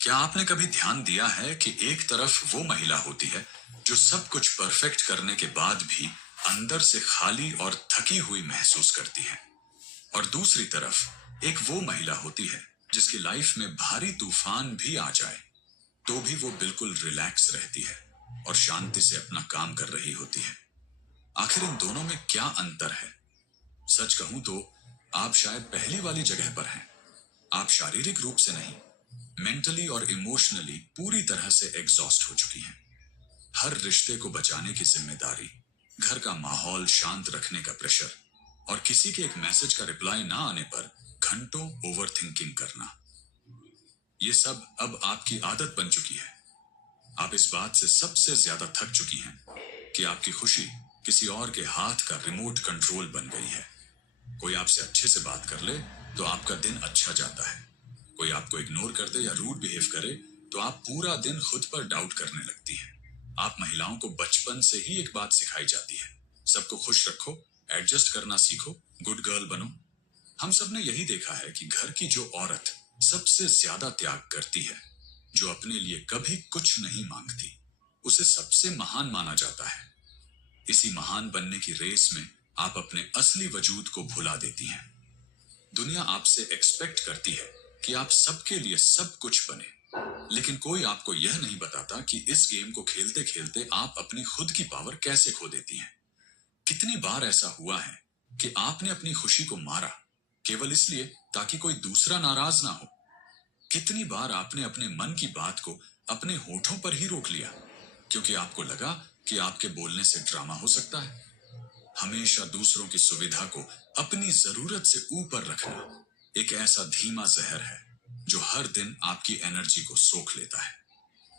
क्या आपने कभी ध्यान दिया है कि एक तरफ वो महिला होती है जो सब कुछ परफेक्ट करने के बाद भी अंदर से खाली और थकी हुई महसूस करती है, और दूसरी तरफ एक वो महिला होती है जिसकी लाइफ में भारी तूफान भी आ जाए तो भी वो बिल्कुल रिलैक्स रहती है और शांति से अपना काम कर रही होती है। आखिर इन दोनों में क्या अंतर है? सच कहूं तो आप शायद पहली वाली जगह पर हैं। आप शारीरिक रूप से नहीं, मेंटली और इमोशनली पूरी तरह से एग्जॉस्ट हो चुकी हैं। हर रिश्ते को बचाने की जिम्मेदारी, घर का माहौल शांत रखने का प्रेशर, और किसी के एक मैसेज का रिप्लाई ना आने पर घंटों ओवरथिंकिंग करना, ये सब अब आपकी आदत बन चुकी है। आप इस बात से सबसे ज्यादा थक चुकी हैं कि आपकी खुशी किसी और के हाथ का रिमोट कंट्रोल बन गई है। कोई आपसे अच्छे से बात कर ले तो आपका दिन अच्छा जाता है। कोई आपको इग्नोर कर दे या रूड बिहेव करे तो आप पूरा दिन खुद पर डाउट करने लगती हैं। आप महिलाओं को बचपन से ही एक बात सिखाई जाती है, सबको खुश रखो, एडजस्ट करना सीखो, गुड गर्ल बनो। हम सब ने यही देखा है कि घर की जो औरत सबसे ज्यादा त्याग करती है, जो अपने लिए कभी कुछ नहीं मांगती, उसे सबसे महान माना जाता है। इसी महान बनने की रेस में आप अपने असली वजूद को भुला देती हैं। दुनिया आपसे एक्सपेक्ट करती है कि आप सबके लिए सब कुछ बने, लेकिन कोई आपको यह नहीं बताता कि इस गेम को खेलते खेलते आप अपनी खुद की पावर कैसे खो देती हैं। कितनी बार ऐसा हुआ है कि आपने अपनी खुशी को मारा केवल इसलिए ताकि कोई दूसरा नाराज ना हो। कितनी बार आपने अपने मन की बात को अपने होठों पर ही रोक लिया क्योंकि आपको लगा कि आपके बोलने से ड्रामा हो सकता है। हमेशा दूसरों की सुविधा को अपनी जरूरत से ऊपर रखना एक ऐसा धीमा जहर है जो हर दिन आपकी एनर्जी को सोख लेता है।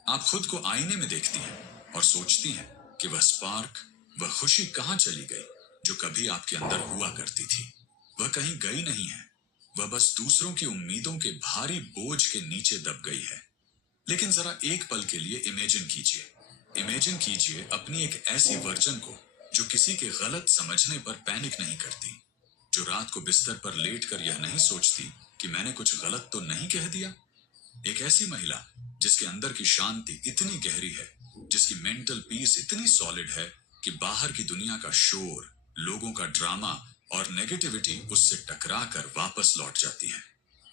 आप खुद को आईने में देखती हैं और सोचती हैं कि वह स्पार्क, वह खुशी कहां चली गई जो कभी आपके अंदर हुआ करती थी। वह कहीं गई नहीं है, वह बस दूसरों की उम्मीदों के भारी बोझ के नीचे दब गई है। लेकिन जरा एक पल के लिए इमेजिन कीजिए अपनी एक ऐसी वर्जन को जो किसी के गलत समझने पर पैनिक नहीं करती, जो रात को बिस्तर पर लेटकर यह नहीं सोचती कि मैंने कुछ गलत तो नहीं कह दिया। एक ऐसी महिला जिसके अंदर की शांति इतनी गहरी है, जिसकी मेंटल पीस इतनी सॉलिड है कि बाहर की दुनिया का शोर, लोगों का ड्रामा और नेगेटिविटी उससे टकरा कर वापस लौट जाती है।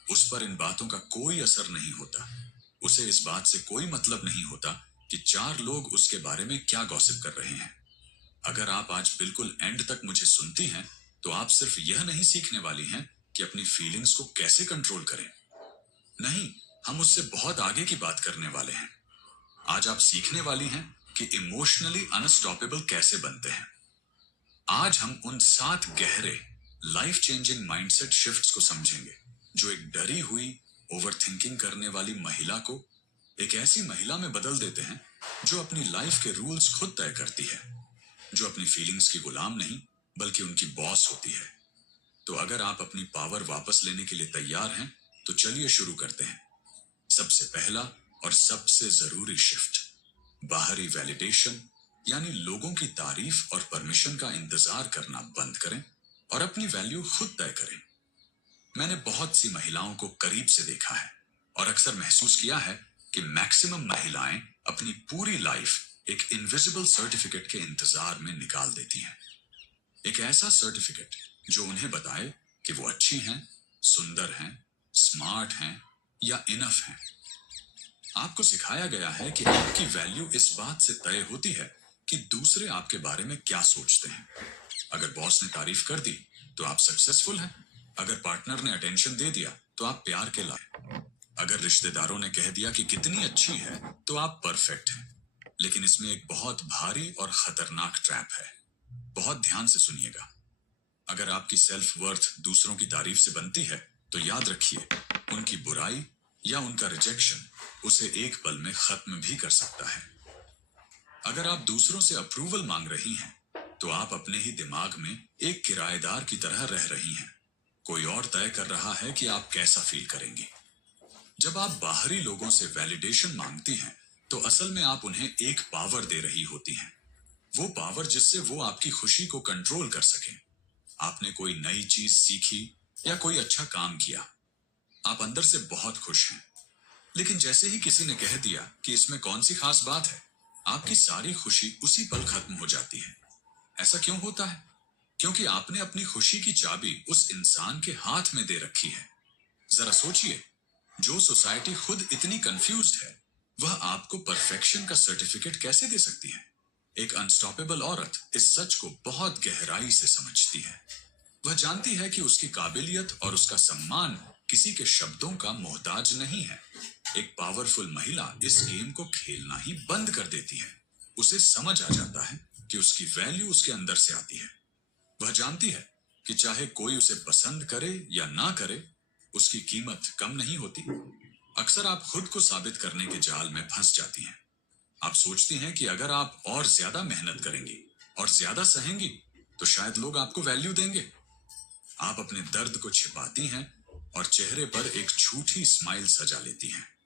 उस पर इन बातों का कोई असर नहीं होता। उसे इस बात से कोई मतलब नहीं होता कि चार लोग उसके बारे में क्या गॉसिप कर रहे हैं। अगर आप आज बिल्कुल एंड तक मुझे सुनती हैं तो आप सिर्फ यह नहीं सीखने वाली हैं कि अपनी फीलिंग्स को कैसे कंट्रोल करें। नहीं, हम उससे बहुत आगे की बात करने वाले हैं। आज आप सीखने वाली हैं कि इमोशनली अनस्टॉपेबल कैसे बनते हैं। आज हम उन 7 गहरे लाइफ चेंजिंग माइंडसेट शिफ्ट्स को समझेंगे जो एक डरी हुई ओवरथिंकिंग करने वाली महिला को एक ऐसी महिला में बदल देते हैं जो अपनी लाइफ के रूल्स खुद तय करती है, जो अपनी फीलिंग्स की गुलाम नहीं बल्कि उनकी बॉस होती है। तो अगर आप अपनी पावर वापस लेने के लिए तैयार हैं तो चलिए शुरू करते हैं। सबसे पहला और सबसे जरूरी शिफ्ट, बाहरी वैलिडेशन यानी लोगों की तारीफ और परमिशन का इंतजार करना बंद करें और अपनी वैल्यू खुद तय करें। मैंने बहुत सी महिलाओं को करीब से देखा है और अक्सर महसूस किया है कि मैक्सिमम महिलाएं अपनी पूरी लाइफ एक इनविजिबल सर्टिफिकेट के इंतजार में निकाल देती हैं। एक ऐसा सर्टिफिकेट जो उन्हें बताए कि वो अच्छी हैं, सुंदर हैं, स्मार्ट हैं या इनफ हैं। आपको सिखाया गया है कि आपकी वैल्यू इस बात से तय होती है कि दूसरे आपके बारे में क्या सोचते हैं। अगर बॉस ने तारीफ कर दी तो आप सक्सेसफुल हैं। अगर पार्टनर ने अटेंशन दे दिया तो आप प्यार के लायक। अगर रिश्तेदारों ने कह दिया कि कितनी अच्छी है तो आप परफेक्ट हैं। लेकिन इसमें एक बहुत भारी और खतरनाक ट्रैप है। बहुत ध्यान से सुनिएगा। अगर आपकी सेल्फ वर्थ दूसरों की तारीफ से बनती है तो याद रखिए, उनकी बुराई या उनका रिजेक्शन उसे एक पल में खत्म भी कर सकता है। अगर आप दूसरों से अप्रूवल मांग रही हैं तो आप अपने ही दिमाग में एक किराएदार की तरह रह रही हैं। कोई और तय कर रहा है कि आप कैसा फील करेंगी। जब आप बाहरी लोगों से वैलिडेशन मांगती हैं तो असल में आप उन्हें एक पावर दे रही होती हैं। वो पावर जिससे वो आपकी खुशी को कंट्रोल कर सके। आपने कोई नई चीज सीखी या कोई अच्छा काम किया, आप अंदर से बहुत खुश हैं, लेकिन जैसे ही किसी ने कह दिया कि इसमें कौन सी खास बात है, आपकी सारी खुशी उसी पल खत्म हो जाती है। ऐसा क्यों होता है? क्योंकि आपने अपनी खुशी की चाबी उस इंसान के हाथ में दे रखी है। जरा सोचिए, जो सोसाइटी खुद इतनी कंफ्यूज्ड है, वह आपको परफेक्शन का सर्टिफिकेट कैसे दे सकती है? एक अनस्टॉपेबल औरत इस सच को बहुत गहराई से समझती है। वह जानती है कि उसकी काबिलियत और उसका सम्मान किसी के शब्दों का मोहताज नहीं है। एक पावरफुल महिला इस गेम को खेलना ही बंद कर देती है। उसे समझ आ जाता है कि उसकी वैल्यू उसके अंदर से आती है। वह जानती है कि चाहे कोई उसे पसंद करे या ना करे, उसकी कीमत कम नहीं होती। अक्सर आप खुद को साबित करने के जाल में फंस जाती हैं। आप सोचती हैं कि अगर आप और ज्यादा मेहनत करेंगी और ज्यादा सहेंगी, तो शायद लोग आपको वैल्यू देंगे। आप अपने दर्द को छिपाती हैं और चेहरे पर एक झूठी स्माइल सजा लेती हैं,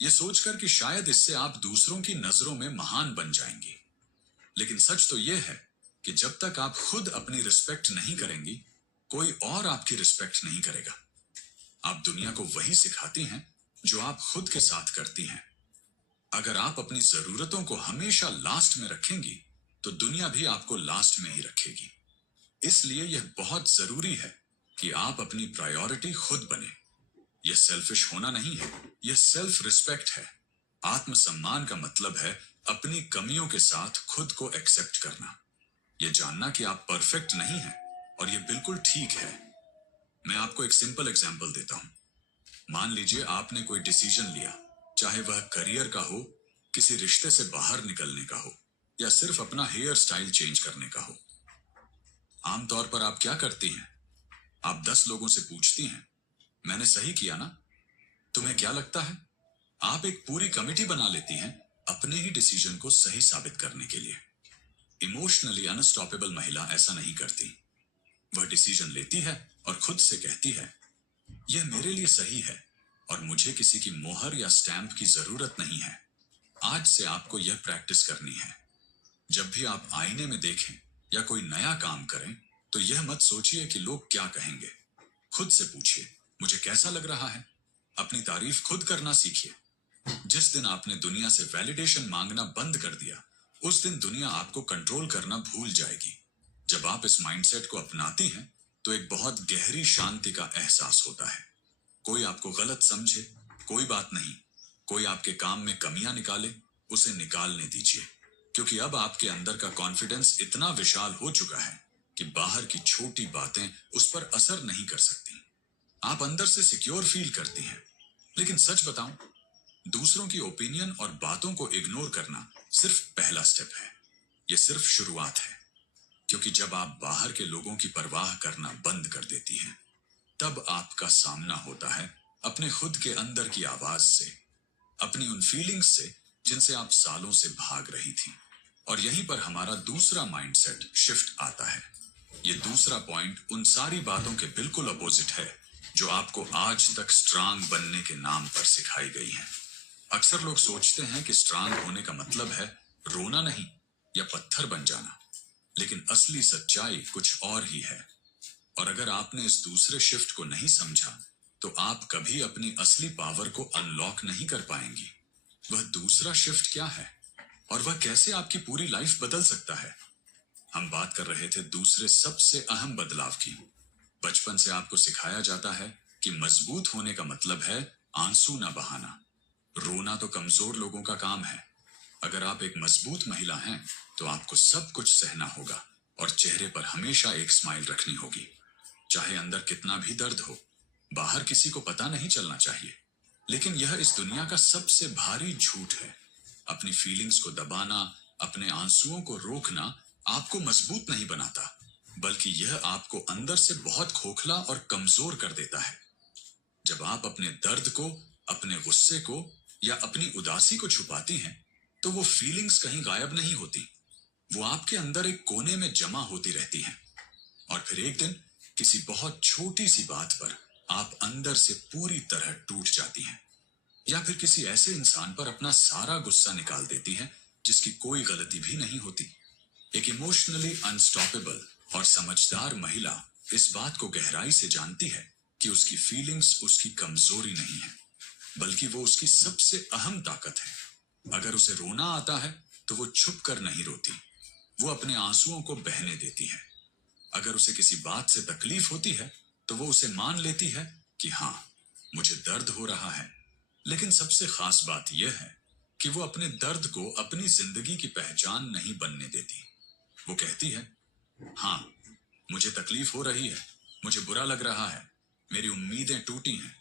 ये सोचकर कि शायद इससे आप दूसरों की नजरों में महान बन जाएंगी। लेकिन सच तो यह है कि जब तक आप खुद अपनी रिस्पेक्ट नहीं करेंगी, कोई और आपकी रिस्पेक्ट नहीं करेगा। आप दुनिया को वही सिखाती हैं जो आप खुद के साथ करती हैं। अगर आप अपनी जरूरतों को हमेशा लास्ट में रखेंगी, तो दुनिया भी आपको लास्ट में ही रखेगी। इसलिए यह बहुत जरूरी है कि आप अपनी प्रायोरिटी खुद बने। यह सेल्फिश होना नहीं है, यह सेल्फ रिस्पेक्ट है। आत्मसम्मान का मतलब है अपनी कमियों के साथ खुद को एक्सेप्ट करना, यह जानना कि आप परफेक्ट नहीं हैं और यह बिल्कुल ठीक है। मैं आपको एक सिंपल एग्जांपल देता हूं। मान लीजिए आपने कोई डिसीजन लिया, चाहे वह करियर का हो, किसी रिश्ते से बाहर निकलने का हो, या सिर्फ अपना हेयर स्टाइल चेंज करने का हो। आमतौर पर आप क्या करती हैं? आप 10 लोगों से पूछती हैं, मैंने सही किया ना? तुम्हें क्या लगता है? आप एक पूरी कमेटी बना लेती हैं अपने ही डिसीजन को सही साबित करने के लिए। इमोशनली अनस्टॉपेबल महिला ऐसा नहीं करती। वह डिसीजन लेती है और खुद से कहती है, यह मेरे लिए सही है और मुझे किसी की मोहर या स्टैंप की जरूरत नहीं है। आज से आपको यह प्रैक्टिस करनी है। जब भी आप आईने में देखें या कोई नया काम करें, तो यह मत सोचिए कि लोग क्या कहेंगे। खुद से पूछिए, मुझे कैसा लग रहा है? अपनी तारीफ खुद करना सीखिए। जिस दिन आपने दुनिया से वैलिडेशन मांगना बंद कर दिया, उस दिन दुनिया आपको कंट्रोल करना भूल जाएगी। जब आप इस माइंडसेट को अपनाती हैं, तो एक बहुत गहरी शांति का एहसास होता है। कोई आपको गलत समझे, कोई बात नहीं। कोई आपके काम में कमियां निकाले, उसे निकालने दीजिए, क्योंकि अब आपके अंदर का कॉन्फिडेंस इतना विशाल हो चुका है कि बाहर की छोटी बातें उस पर असर नहीं कर सकती। आप अंदर से सिक्योर फील करती हैं। लेकिन सच बताऊं, दूसरों की ओपिनियन और बातों को इग्नोर करना सिर्फ पहला स्टेप है। यह सिर्फ शुरुआत है, क्योंकि जब आप बाहर के लोगों की परवाह करना बंद कर देती हैं, तब आपका सामना होता है अपने खुद के अंदर की आवाज से, अपनी उन फीलिंग्स से जिनसे आप सालों से भाग रही थी। और यहीं पर हमारा दूसरा माइंडसेट शिफ्ट आता है। ये दूसरा पॉइंट उन सारी बातों के बिल्कुल अपोजिट है जो आपको आज तक स्ट्रांग बनने के नाम पर सिखाई गई हैं। अक्सर लोग सोचते हैं कि स्ट्रांग होने का मतलब है रोना नहीं या पत्थर बन जाना, लेकिन असली सच्चाई कुछ और ही है। और अगर आपने इस दूसरे शिफ्ट को नहीं समझा, तो आप कभी अपनी असली पावर को अनलॉक नहीं कर पाएंगी। वह दूसरा शिफ्ट क्या है और वह कैसे आपकी पूरी लाइफ बदल सकता है? हम बात कर रहे थे दूसरे सबसे अहम बदलाव की। बचपन से आपको सिखाया जाता है कि मजबूत होने का मतलब है आंसू ना बहाना। रोना तो कमजोर लोगों का काम है। अगर आप एक मजबूत महिला हैं, तो आपको सब कुछ सहना होगा और चेहरे पर हमेशा एक स्माइल रखनी होगी, चाहे अंदर कितना भी दर्द हो। बाहर किसी को पता नहीं चलना चाहिए। लेकिन यह इस दुनिया का सबसे भारी झूठ है। अपनी फीलिंग्स को दबाना, अपने आंसुओं को रोकना आपको मजबूत नहीं बनाता, बल्कि यह आपको अंदर से बहुत खोखला और कमजोर कर देता है। जब आप अपने दर्द को, अपने गुस्से को या अपनी उदासी को छुपाती हैं, तो वो फीलिंग्स कहीं गायब नहीं होती। वो आपके अंदर एक कोने में जमा होती रहती हैं। और फिर एक दिन किसी बहुत छोटी सी बात पर आप अंदर से पूरी तरह टूट जाती हैं, या फिर किसी ऐसे इंसान पर अपना सारा गुस्सा निकाल देती हैं जिसकी कोई गलती भी नहीं होती। एक इमोशनली अनस्टॉपेबल और समझदार महिला इस बात को गहराई से जानती है कि उसकी फीलिंग्स उसकी कमजोरी नहीं है, बल्कि वो उसकी सबसे अहम ताकत है। अगर उसे रोना आता है तो वो छुप कर नहीं रोती, वो अपने आंसुओं को बहने देती है। अगर उसे किसी बात से तकलीफ होती है तो वो उसे मान लेती है कि हाँ, मुझे दर्द हो रहा है। लेकिन सबसे खास बात यह है कि वो अपने दर्द को अपनी जिंदगी की पहचान नहीं बनने देती। वो कहती है, हाँ, मुझे तकलीफ हो रही है, मुझे बुरा लग रहा है, मेरी उम्मीदें टूटी हैं,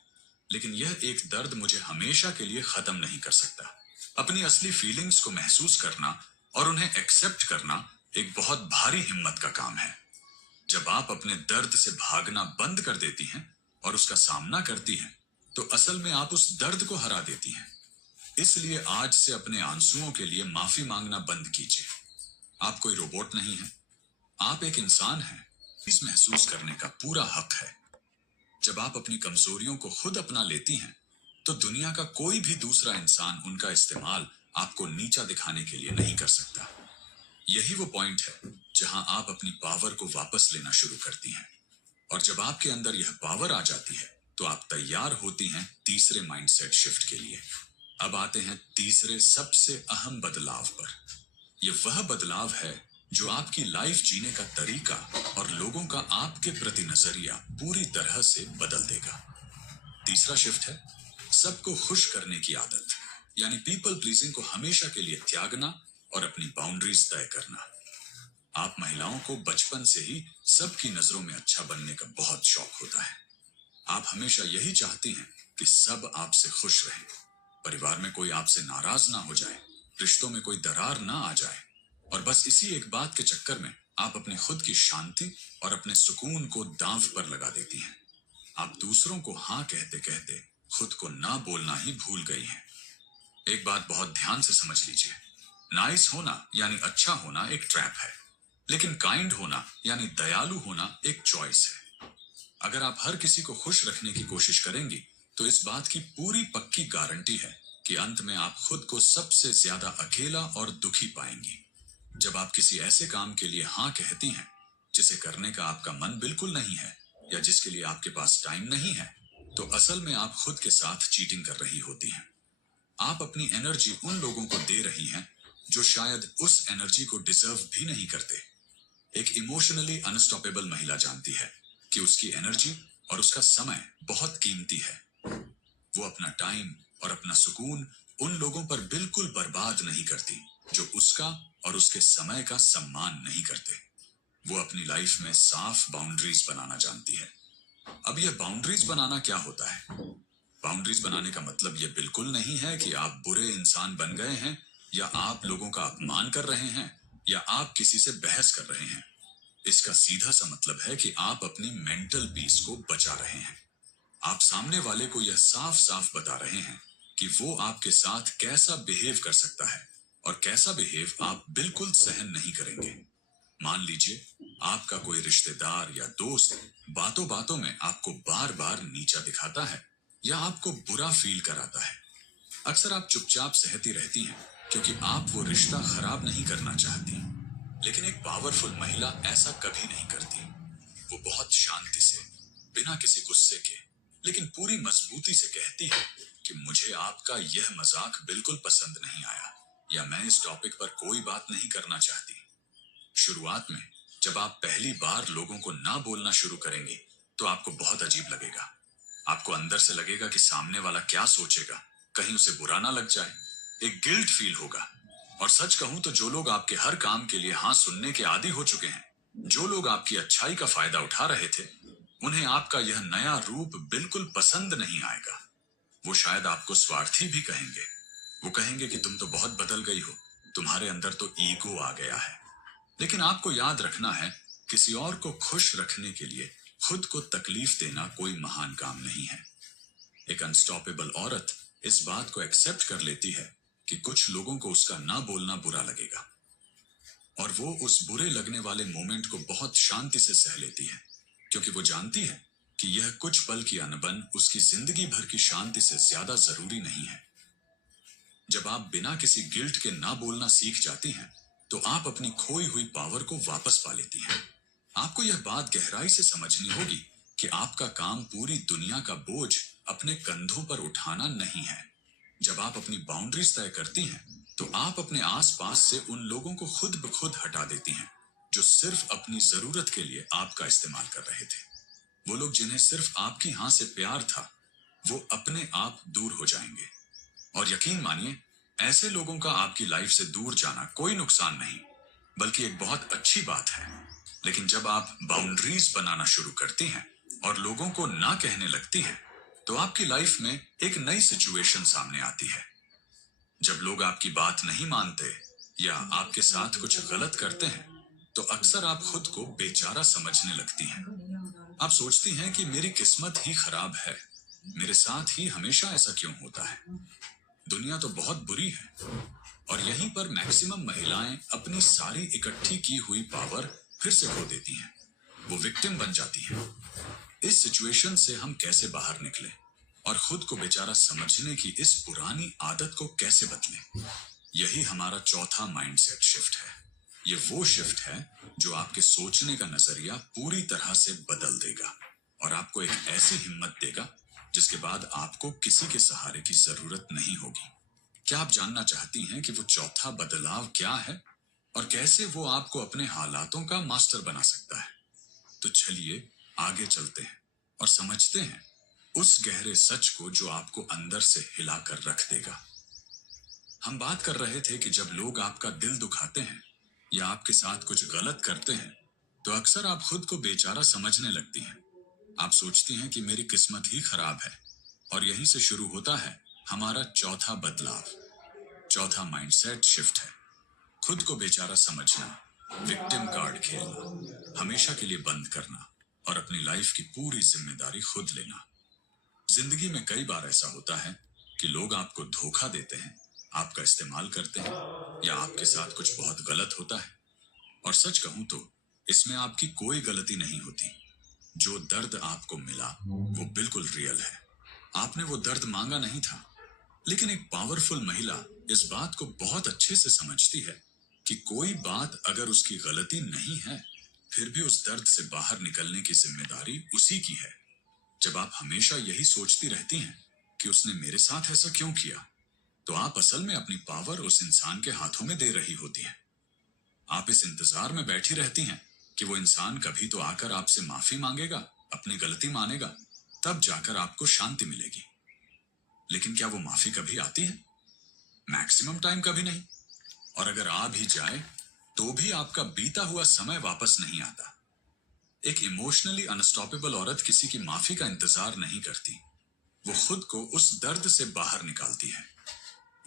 लेकिन यह एक दर्द मुझे हमेशा के लिए खत्म नहीं कर सकता। अपनी असली फीलिंग्स को महसूस करना और उन्हें एक्सेप्ट करना एक बहुत भारी हिम्मत का काम है। जब आप अपने दर्द से भागना बंद कर देती हैं और उसका सामना करती हैं, तो असल में आप उस दर्द को हरा देती हैं। इसलिए आज से अपने आंसुओं के लिए माफी मांगना बंद कीजिए। आप कोई रोबोट नहीं है, आप एक इंसान हैं। इस महसूस करने का पूरा हक है। जब आप अपनी कमजोरियों को खुद अपना लेती हैं, तो दुनिया का कोई भी दूसरा इंसान उनका इस्तेमाल आपको नीचा दिखाने के लिए नहीं कर सकता। यही वो पॉइंट है जहां आप अपनी पावर को वापस लेना शुरू करती हैं। और जब आपके अंदर यह पावर आ जाती है, तो आप तैयार होती हैं तीसरे माइंडसेट शिफ्ट के लिए। अब आते हैं तीसरे सबसे अहम बदलाव पर। यह वह बदलाव है जो आपकी लाइफ जीने का तरीका और लोगों का आपके प्रति नजरिया पूरी तरह से बदल देगा। तीसरा शिफ्ट है सबको खुश करने की आदत, यानी पीपल प्लीजिंग को हमेशा के लिए त्यागना और अपनी बाउंड्रीज तय करना। आप महिलाओं को बचपन से ही सबकी नजरों में अच्छा बनने का बहुत शौक होता है। आप हमेशा यही चाहती हैं कि सब आपसे खुश रहें, परिवार में कोई आपसे नाराज ना हो जाए, रिश्तों में कोई दरार ना आ जाए। और बस इसी एक बात के चक्कर में आप अपनी खुद की शांति और अपने सुकून को दांव पर लगा देती हैं। आप दूसरों को हाँ कहते कहते खुद को ना बोलना ही भूल गई हैं। एक बात बहुत ध्यान से समझ लीजिए, नाइस होना यानी अच्छा होना एक ट्रैप है, लेकिन काइंड होना यानी दयालु होना एक चॉइस है। अगर आप हर किसी को खुश रखने की कोशिश करेंगी, तो इस बात की पूरी पक्की गारंटी है कि अंत में आप खुद को सबसे ज्यादा अकेला और दुखी पाएंगी। जब आप किसी ऐसे काम के लिए हाँ कहती हैं जिसे करने का आपका मन बिल्कुल नहीं है, या जिसके लिए आपके पास टाइम नहीं है, तो असल में आप खुद के साथ चीटिंग कर रही होती हैं। आप अपनी एनर्जी उन लोगों को दे रही हैं जो शायद उस एनर्जी को डिजर्व भी नहीं करते। एक इमोशनली अनस्टॉपेबल महिला जानती है कि उसकी एनर्जी और उसका समय बहुत कीमती है। वो अपना टाइम और अपना सुकून उन लोगों पर बिल्कुल बर्बाद नहीं करती जो उसका और उसके समय का सम्मान नहीं करते। वो अपनी लाइफ में साफ बाउंड्रीज बनाना जानती है। अब यह बाउंड्रीज बनाना क्या होता है? बाउंड्रीज बनाने का मतलब यह बिल्कुल नहीं है कि आप बुरे इंसान बन गए हैं, या आप लोगों का अपमान कर रहे हैं, या आप किसी से बहस कर रहे हैं। इसका सीधा सा मतलब है कि आप अपनी मेंटल पीस को बचा रहे हैं। आप सामने वाले को यह साफ साफ बता रहे हैं कि वो आपके साथ कैसा बिहेव कर सकता है और कैसा बिहेव आप बिल्कुल सहन नहीं करेंगे। मान लीजिए आपका कोई रिश्तेदार या दोस्त बातों बातों में आपको बार बार नीचा दिखाता है या आपको बुरा फील कराता है। अक्सर आप चुपचाप सहती रहती हैं क्योंकि आप वो रिश्ता खराब नहीं करना चाहती। लेकिन एक पावरफुल महिला ऐसा कभी नहीं करती। वो बहुत शांति से, बिना किसी गुस्से के, लेकिन पूरी मजबूती से कहती है कि मुझे आपका यह मजाक बिल्कुल पसंद नहीं आया, या मैं इस टॉपिक पर कोई बात नहीं करना चाहती। शुरुआत में जब आप पहली बार लोगों को ना बोलना शुरू करेंगे, तो आपको बहुत अजीब लगेगा। आपको अंदर से लगेगा कि सामने वाला क्या सोचेगा, कहीं उसे बुरा ना लग जाए। एक गिल्ट फील होगा। और सच कहूं तो जो लोग आपके हर काम के लिए हाँ सुनने के आदी हो चुके हैं, जो लोग आपकी अच्छाई का फायदा उठा रहे थे, उन्हें आपका यह नया रूप बिल्कुल पसंद नहीं आएगा। वो शायद आपको स्वार्थी भी कहेंगे। वो कहेंगे कि तुम तो बहुत बदल गई हो, तुम्हारे अंदर तो ईगो आ गया है। लेकिन आपको याद रखना है, किसी और को खुश रखने के लिए खुद को तकलीफ देना कोई महान काम नहीं है। एक अनस्टॉपेबल औरत इस बात को एक्सेप्ट कर लेती है कि कुछ लोगों को उसका ना बोलना बुरा लगेगा, और वो उस बुरे लगने वाले मोमेंट को बहुत शांति से सह लेती है, क्योंकि वो जानती है कि यह कुछ पल की अनबन उसकी जिंदगी भर की शांति से ज्यादा जरूरी नहीं है। जब आप बिना किसी गिल्ट के ना बोलना सीख जाती हैं, तो आप अपनी खोई हुई पावर को वापस पा लेती हैं। आपको यह बात गहराई से समझनी होगी कि आपका काम पूरी दुनिया का बोझ अपने कंधों पर उठाना नहीं है। जब आप अपनी बाउंड्रीज तय करती हैं, तो आप अपने आसपास से उन लोगों को खुद ब खुद हटा देती हैं जो सिर्फ अपनी जरूरत के लिए आपका इस्तेमाल कर रहे थे। वो लोग जिन्हें सिर्फ आपकी हाँ से प्यार था, वो अपने आप दूर हो जाएंगे। और यकीन मानिए, ऐसे लोगों का आपकी लाइफ से दूर जाना कोई नुकसान नहीं, बल्कि एक बहुत अच्छी बात है। लेकिन जब आप बाउंड्रीज बनाना शुरू करती हैं और लोगों को ना कहने लगती हैं, तो आपकी लाइफ में एक नई सिचुएशन सामने आती है। जब लोग आपकी बात नहीं मानते या आपके साथ कुछ गलत करते हैं, तो अक्सर आप खुद को बेचारा समझने लगती हैं। आप सोचती हैं कि मेरी किस्मत ही खराब है, मेरे साथ ही हमेशा ऐसा क्यों होता है, दुनिया तो बहुत बुरी है। और यहीं पर मैक्सिमम महिलाएं अपनी सारी इकट्ठी की हुई पावर फिर से खो देती हैं। वो विक्टिम बन जाती हैं। इस सिचुएशन से हम कैसे बाहर निकलें और खुद को बेचारा समझने की इस पुरानी आदत को कैसे बदलें? यही हमारा चौथा माइंडसेट शिफ्ट है। ये वो शिफ्ट है जो आपके सोचने का नजरिया पूरी तरह से बदल देगा और आपको एक ऐसी हिम्मत देगा जिसके बाद आपको किसी के सहारे की जरूरत नहीं होगी। क्या आप जानना चाहती हैं कि वो चौथा बदलाव क्या है और कैसे वो आपको अपने हालातों का मास्टर बना सकता है? तो चलिए आगे चलते हैं और समझते हैं उस गहरे सच को जो आपको अंदर से हिलाकर रख देगा। हम बात कर रहे थे कि जब लोग आपका दिल दुखाते हैं या आपके साथ कुछ गलत करते हैं, तो अक्सर आप खुद को बेचारा समझने लगती हैं। आप सोचती हैं कि मेरी किस्मत ही खराब है। और यहीं से शुरू होता है हमारा चौथा बदलाव। चौथा माइंडसेट शिफ्ट है खुद को बेचारा समझना, विक्टिम कार्ड खेलना, हमेशा के लिए बंद करना और अपनी लाइफ की पूरी जिम्मेदारी खुद लेना। जिंदगी में कई बार ऐसा होता है कि लोग आपको धोखा देते हैं, आपका इस्तेमाल करते हैं या आपके साथ कुछ बहुत गलत होता है। और सच कहूं तो इसमें आपकी कोई गलती नहीं होती। जो दर्द आपको मिला वो बिल्कुल रियल है। आपने वो दर्द मांगा नहीं था। लेकिन एक पावरफुल महिला इस बात को बहुत अच्छे से समझती है कि कोई बात अगर उसकी गलती नहीं है, फिर भी उस दर्द से बाहर निकलने की जिम्मेदारी उसी की है। जब आप हमेशा यही सोचती रहती हैं कि उसने मेरे साथ ऐसा क्यों किया, तो आप असल में अपनी पावर उस इंसान के हाथों में दे रही होती हैं। आप इस इंतजार में बैठी रहती हैं कि वो इंसान कभी तो आकर आपसे माफी मांगेगा, अपनी गलती मानेगा, तब जाकर आपको शांति मिलेगी। लेकिन क्या वो माफी कभी आती है? मैक्सिमम टाइम कभी नहीं। और अगर आ भी जाए तो भी आपका बीता हुआ समय वापस नहीं आता। एक इमोशनली अनस्टॉपेबल औरत किसी की माफी का इंतजार नहीं करती। वो खुद को उस दर्द से बाहर निकालती है।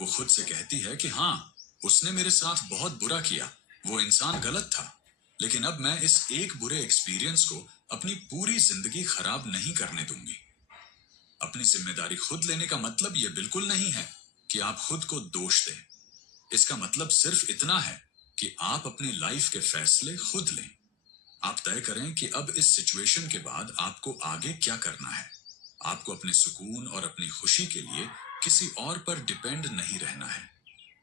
वो खुद से कहती है कि हाँ, उसने मेरे साथ बहुत बुरा किया, वो इंसान गलत था, लेकिन अब मैं इस एक बुरे एक्सपीरियंस को अपनी पूरी जिंदगी खराब नहीं करने दूंगी। अपनी जिम्मेदारी खुद लेने का मतलब यह बिल्कुल नहीं है कि आप खुद को दोष दें। इसका मतलब सिर्फ इतना है कि आप अपनी लाइफ के फैसले खुद लें। आप तय करें कि अब इस सिचुएशन के बाद आपको आगे क्या करना है। आपको अपने सुकून और अपनी खुशी के लिए किसी और पर डिपेंड नहीं रहना है।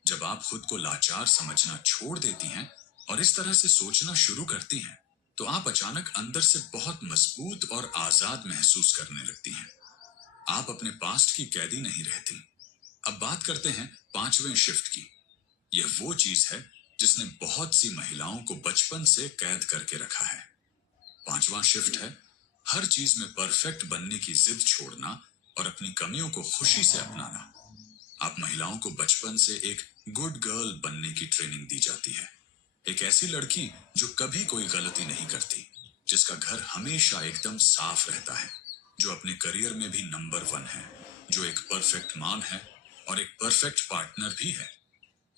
जब आप खुद को लाचार समझना छोड़ देती हैं और इस तरह से सोचना शुरू करती हैं, तो आप अचानक अंदर से बहुत मजबूत और आजाद महसूस करने लगती हैं। आप अपने पास्ट की कैदी नहीं रहती। अब बात करते हैं पांचवें शिफ्ट की। यह वो चीज है जिसने बहुत सी महिलाओं को बचपन से कैद करके रखा है। पांचवा शिफ्ट है हर चीज में परफेक्ट बनने की जिद छोड़ना और अपनी कमियों को खुशी से अपनाना। आप महिलाओं को बचपन से एक गुड गर्ल बनने की ट्रेनिंग दी जाती है। एक ऐसी लड़की जो कभी कोई गलती नहीं करती, जिसका घर हमेशा एकदम साफ रहता है, जो अपने करियर में भी नंबर 1 है, जो एक परफेक्ट मां है और एक परफेक्ट पार्टनर भी है।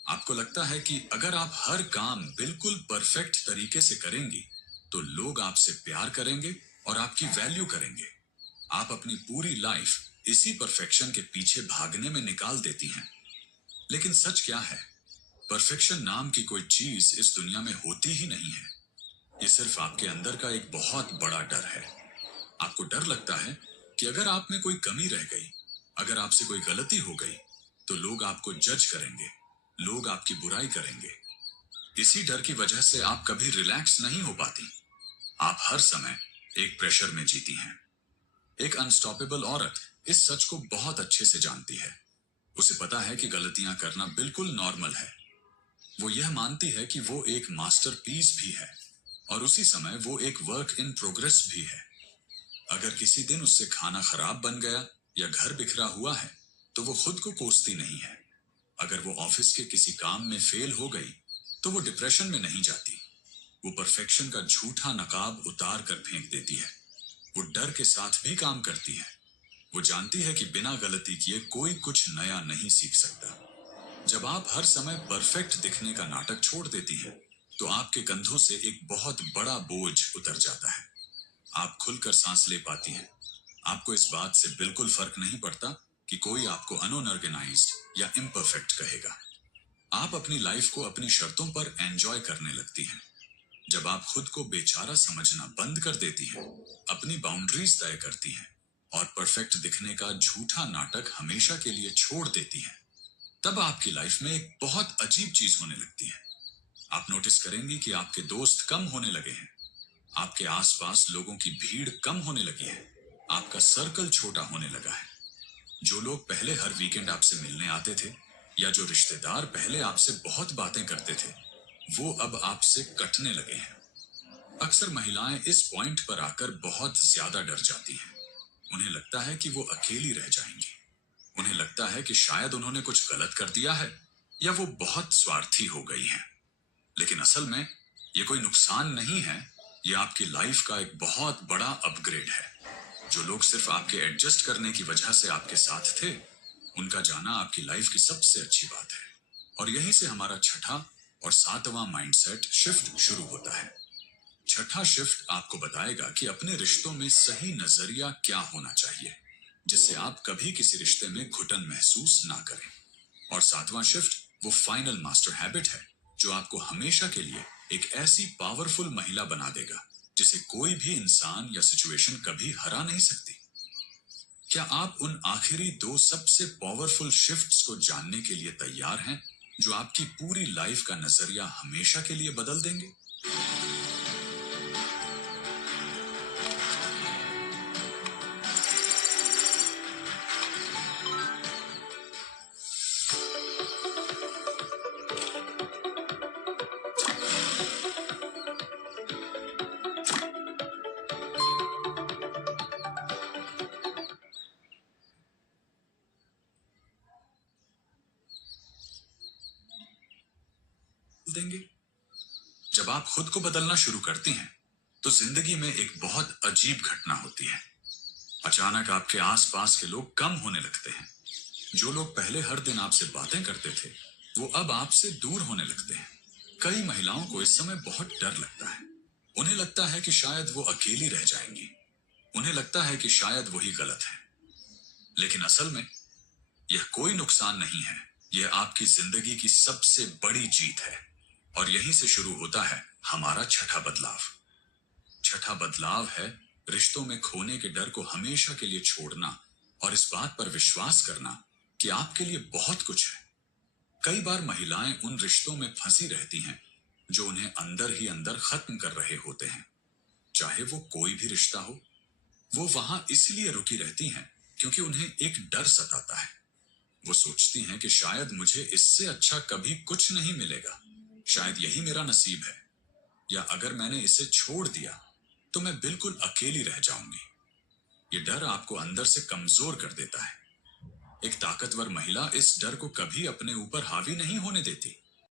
आपको लगता है कि अगर आप हर काम बिल्कुल परफेक्ट तरीके से करेंगी तो लोग आपसे प्यार करेंगे और आपकी वैल्यू करेंगे। आप अपनी पूरी लाइफ इसी परफेक्शन के पीछे भागने में निकाल देती हैं। लेकिन सच क्या है? परफेक्शन नाम की कोई चीज इस दुनिया में होती ही नहीं है। ये सिर्फ आपके अंदर का एक बहुत बड़ा डर है। आपको डर लगता है कि अगर आप में कोई कमी रह गई, अगर आपसे कोई गलती हो गई, तो लोग आपको जज करेंगे, लोग आपकी बुराई करेंगे। इसी डर की वजह से आप कभी रिलैक्स नहीं हो पाती। आप हर समय एक प्रेशर में जीती हैं। एक अनस्टॉपेबल औरत इस सच को बहुत अच्छे से जानती है। उसे पता है कि गलतियां करना बिल्कुल नॉर्मल है। वो यह मानती है कि वो एक मास्टरपीस भी है और उसी समय वो एक वर्क इन प्रोग्रेस भी है। अगर किसी दिन उससे खाना खराब बन गया या घर बिखरा हुआ है तो वो खुद को कोसती नहीं है। अगर वो ऑफिस के किसी काम में फेल हो गई तो वो डिप्रेशन में नहीं जाती। वो परफेक्शन का झूठा नकाब उतार कर फेंक देती है। वो डर के साथ भी काम करती है। वो जानती है कि बिना गलती किए कोई कुछ नया नहीं सीख सकता। जब आप हर समय परफेक्ट दिखने का नाटक छोड़ देती हैं, तो आपके कंधों से एक बहुत बड़ा बोझ उतर जाता है। आप खुलकर सांस ले पाती हैं। आपको इस बात से बिल्कुल फर्क नहीं पड़ता कि कोई आपको अनऑर्गेनाइज्ड या इम्परफेक्ट कहेगा। आप अपनी लाइफ को अपनी शर्तों पर एंजॉय करने लगती हैं। जब आप खुद को बेचारा समझना बंद कर देती हैं, अपनी बाउंड्रीज तय करती हैं और परफेक्ट दिखने का झूठा नाटक हमेशा के लिए छोड़ देती हैं, तब आपकी लाइफ में एक बहुत अजीब चीज होने लगती है। आप नोटिस करेंगी कि आपके दोस्त कम होने लगे हैं। आपके आसपास लोगों की भीड़ कम होने लगी है। आपका सर्कल छोटा होने लगा है। जो लोग पहले हर वीकेंड आपसे मिलने आते थे या जो रिश्तेदार पहले आपसे बहुत बातें करते थे, वो अब आपसे कटने लगे हैं। अक्सर महिलाएं इस पॉइंट पर आकर बहुत ज्यादा डर जाती हैं। उन्हें लगता है कि वो अकेली रह जाएंगी। उन्हें लगता है कि शायद उन्होंने कुछ गलत कर दिया है या वो बहुत स्वार्थी हो गई हैं। लेकिन असल में ये कोई नुकसान नहीं है। ये आपकी लाइफ का एक बहुत बड़ा अपग्रेड है। जो लोग सिर्फ आपके एडजस्ट करने की वजह से आपके साथ थे, उनका जाना आपकी लाइफ की सबसे अच्छी बात है। और यहीं से हमारा छठा और सातवां माइंडसेट शिफ्ट शुरू होता है। छठा शिफ्ट आपको बताएगा कि अपने रिश्तों में सही नजरिया क्या होना चाहिए, जिससे आप कभी किसी रिश्ते में घुटन महसूस ना करें। और सातवां शिफ्ट वो फाइनल मास्टर हैबिट है जो आपको हमेशा के लिए एक ऐसी पावरफुल महिला बना देगा जिसे कोई भी इंसान या सिचुएशन कभी हरा नहीं सकती। क्या आप उन आखिरी दो सबसे पावरफुल शिफ्ट्स को जानने के लिए तैयार हैं, जो आपकी पूरी लाइफ का नजरिया हमेशा के लिए बदल देंगे? देंगे। जब आप खुद को बदलना शुरू करती हैं, तो जिंदगी में एक बहुत अजीब घटना होती है। अचानक आपके आसपास के लोग कम होने लगते हैं। जो लोग पहले हर दिन आपसे बातें करते थे, वो अब आपसे दूर होने लगते हैं। कई महिलाओं को इस समय बहुत डर लगता है। उन्हें लगता है कि शायद वो अकेली रह जाएंगी। उन्हें लगता है कि शायद वही गलत है। लेकिन असल में यह कोई नुकसान नहीं है। यह आपकी जिंदगी की सबसे बड़ी जीत है। और यहीं से शुरू होता है हमारा छठा बदलाव। छठा बदलाव है रिश्तों में खोने के डर को हमेशा के लिए छोड़ना और इस बात पर विश्वास करना कि आपके लिए बहुत कुछ है। कई बार महिलाएं उन रिश्तों में फंसी रहती हैं जो उन्हें अंदर ही अंदर खत्म कर रहे होते हैं। चाहे वो कोई भी रिश्ता हो, वो वहां इसलिए रुकी रहती हैं क्योंकि उन्हें एक डर सताता है। वो सोचती हैं कि शायद मुझे इससे अच्छा कभी कुछ नहीं मिलेगा। शायद यही मेरा नसीब है, या अगर मैंने इसे छोड़ दिया तो मैं बिल्कुल अकेली रह जाऊंगी। ये डर आपको अंदर से कमजोर कर देता है। एक ताकतवर महिला इस डर को कभी अपने ऊपर हावी नहीं होने देती।